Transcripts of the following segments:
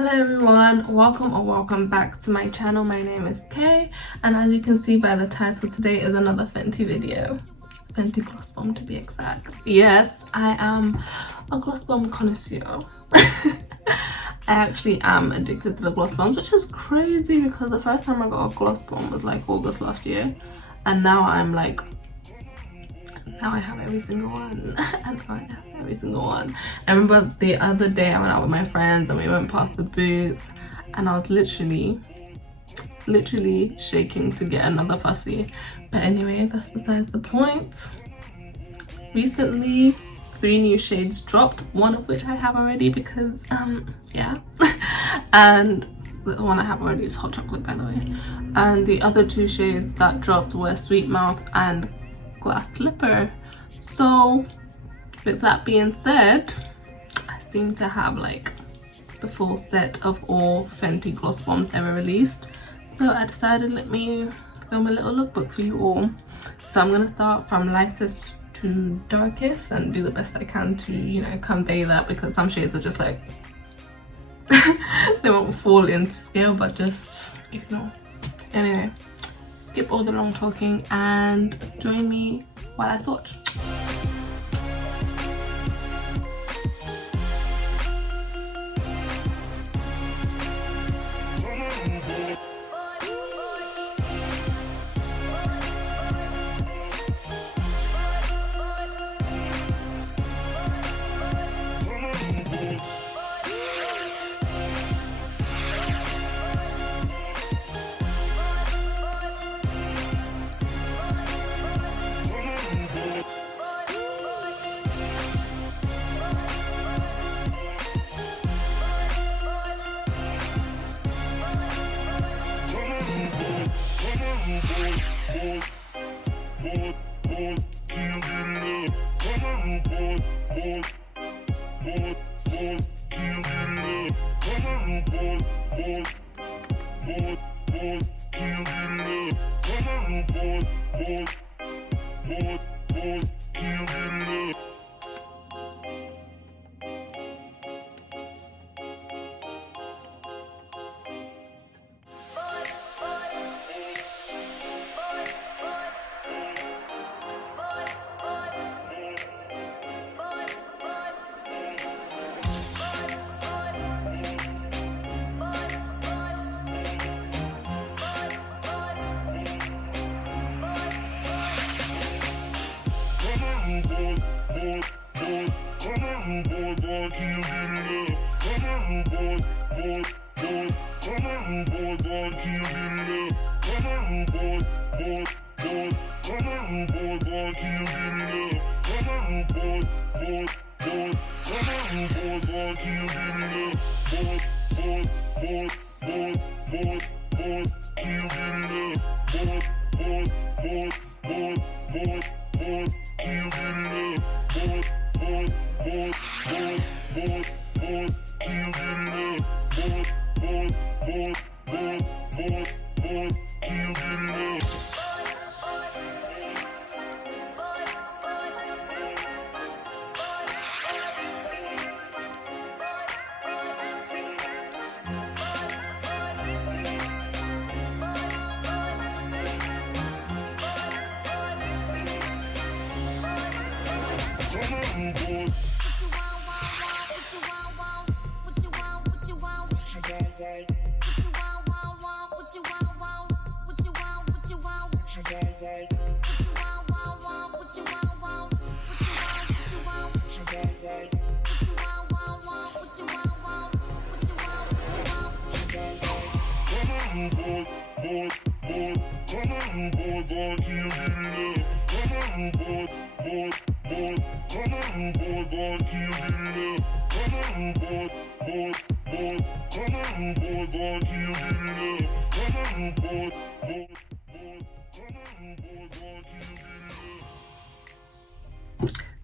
Hello everyone, welcome back to my channel. My name is Kay, and as you can see by the title, today is another Fenty video. Fenty gloss bomb to be exact. Yes, I am a gloss bomb connoisseur. I actually am addicted to the gloss bombs, which is crazy because the first time I got a gloss bomb was like August last year, and now I'm like, now I have every single one. I remember the other day I went out with my friends and we went past the Boots and I was literally shaking to get another fussy. But anyway, that's besides the point. Recently 3 new shades dropped, one of which I have already because yeah. And the one I have already is Hot Chocolate, by the way. And the other 2 shades that dropped were Sweet Mouth and Glass Slipper. So with that being said, I seem to have like the full set of all Fenty gloss bombs ever released. So I decided, let me film a little lookbook for you all. So I'm gonna start from lightest to darkest and do the best I can to, you know, convey that, because some shades are just like they won't fall into scale, but just ignore. Anyway, skip all the long talking and join me while I swatch.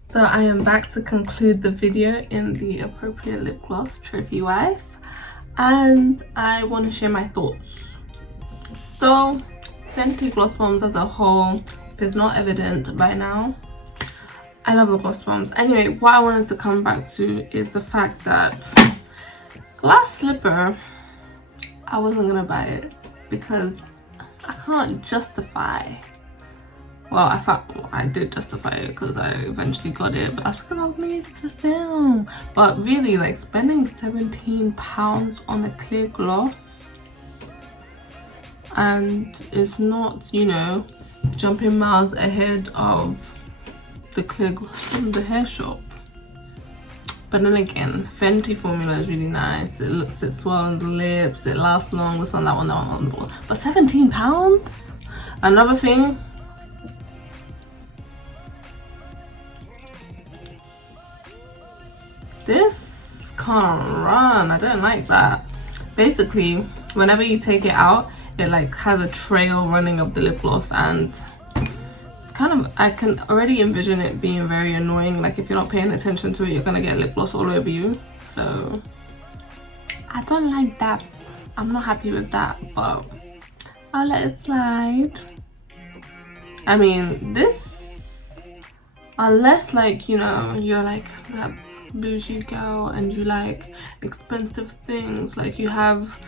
So I am back to conclude the video in the appropriate lip gloss trophy wife, and I want to share my thoughts. So Fenty gloss bombs as a whole, if it's not evident by now, I love the gloss bombs. Anyway, what I wanted to come back to is the fact that Glass slipper, I wasn't gonna buy it because I can't justify. Well, I did justify it because I eventually got it, but that's because I was gonna use it to film. But really, like, spending £17 on a clear gloss, and it's not, you know, jumping miles ahead of the clear gloss from the hair shop. But then again, Fenty formula is really nice. It sits well on the lips, it lasts long, this one, that one, that one. But £17? Another thing, this can't run. I don't like that. Basically, whenever you take it out, it like has a trail running up the lip gloss, and it's kind of, I can already envision it being very annoying. Like, if you're not paying attention to it, you're gonna get lip gloss all over you. So I don't like that. I'm not happy with that, but I'll let it slide. I mean, this, unless, like, you know, you're like that bougie girl and you like expensive things, like you have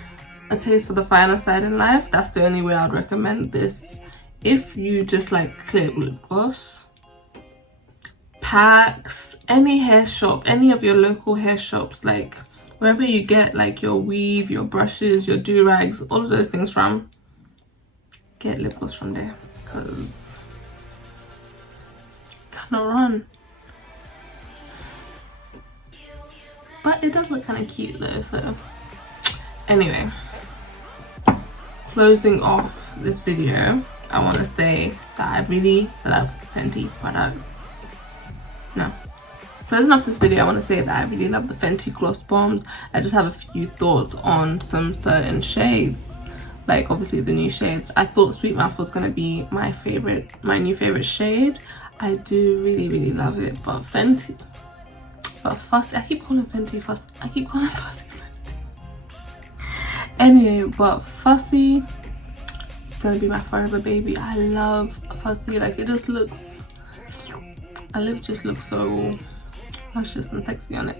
a taste for the finer side in life, that's the only way I'd recommend this. If you just like clear lip gloss, packs, any hair shop, any of your local hair shops, like wherever you get like your weave, your brushes, your do-rags, all of those things from, get lip gloss from there, because cannot run. But it does look kind of cute though, so anyway, closing off this video, I want to say that I really love Fenty products. No, closing off this video, I want to say that I really love the Fenty gloss bombs. I just have a few thoughts on some certain shades, like obviously the new shades. I thought Sweet Mouth was going to be my new favorite shade. I do really love it, but Fenty, but Fussy, I keep calling Fenty Fussy, I keep calling Fussy Fenty. Anyway, but Fussy is gonna be my forever baby. I love Fussy, like it just looks, my lips just look so luscious and sexy on it.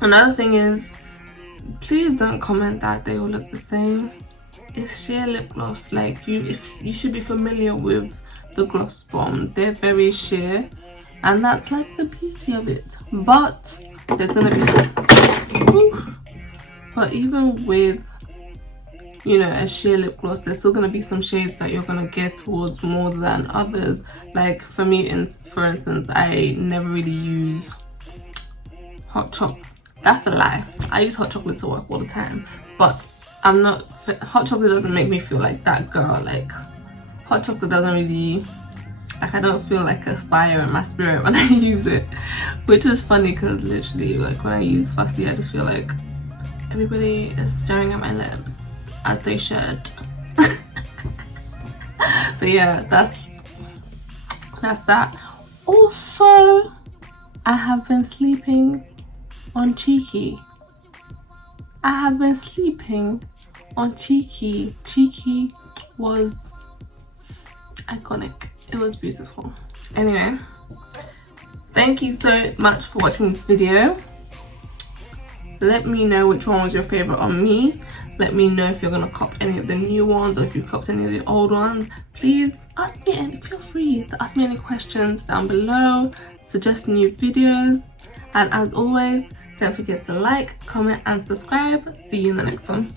Another thing is, please don't comment that they all look the same. It's sheer lip gloss. Like you should be familiar with the gloss bomb. They're very sheer, and that's like the beauty of it. But there's gonna be, but even with, you know, a sheer lip gloss, there's still gonna be some shades that you're gonna get towards more than others. Like for me, for instance, I never really use hot chocolate. That's a lie. I use hot chocolate to work all the time, but I'm not, hot chocolate doesn't make me feel like that girl. Like hot chocolate doesn't really, like I don't feel like a fire in my spirit when I use it, which is funny because literally like when I use Fussy, I just feel like everybody is staring at my lips, as they should. But yeah, that's that. Also, I have been sleeping on Cheeky. I have been sleeping on Cheeky. Cheeky was iconic. It was beautiful. Anyway, thank you so much for watching this video. Let me know which one was your favorite on me. Let me know if you're gonna cop any of the new ones or if you copped any of the old ones. Please ask me, and feel free to ask me any questions down below, suggest new videos, and as always, don't forget to like, comment and subscribe. See you in the next one.